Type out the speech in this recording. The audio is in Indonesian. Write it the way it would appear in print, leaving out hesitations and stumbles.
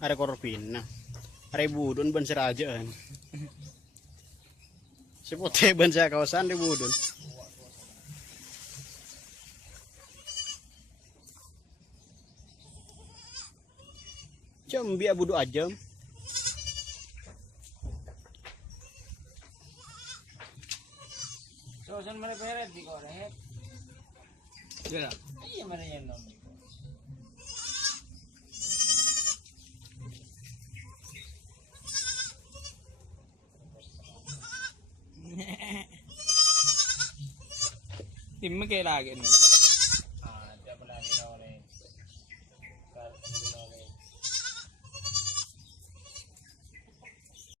Ada korpin nah. Ada budun ban serajaan. Sepote ban saya kawasan di budun. Jam biar budu ajam. Sosan mana peret di kau rehat? Ya. Iya mana yang nom? Tim kayak lagi nih.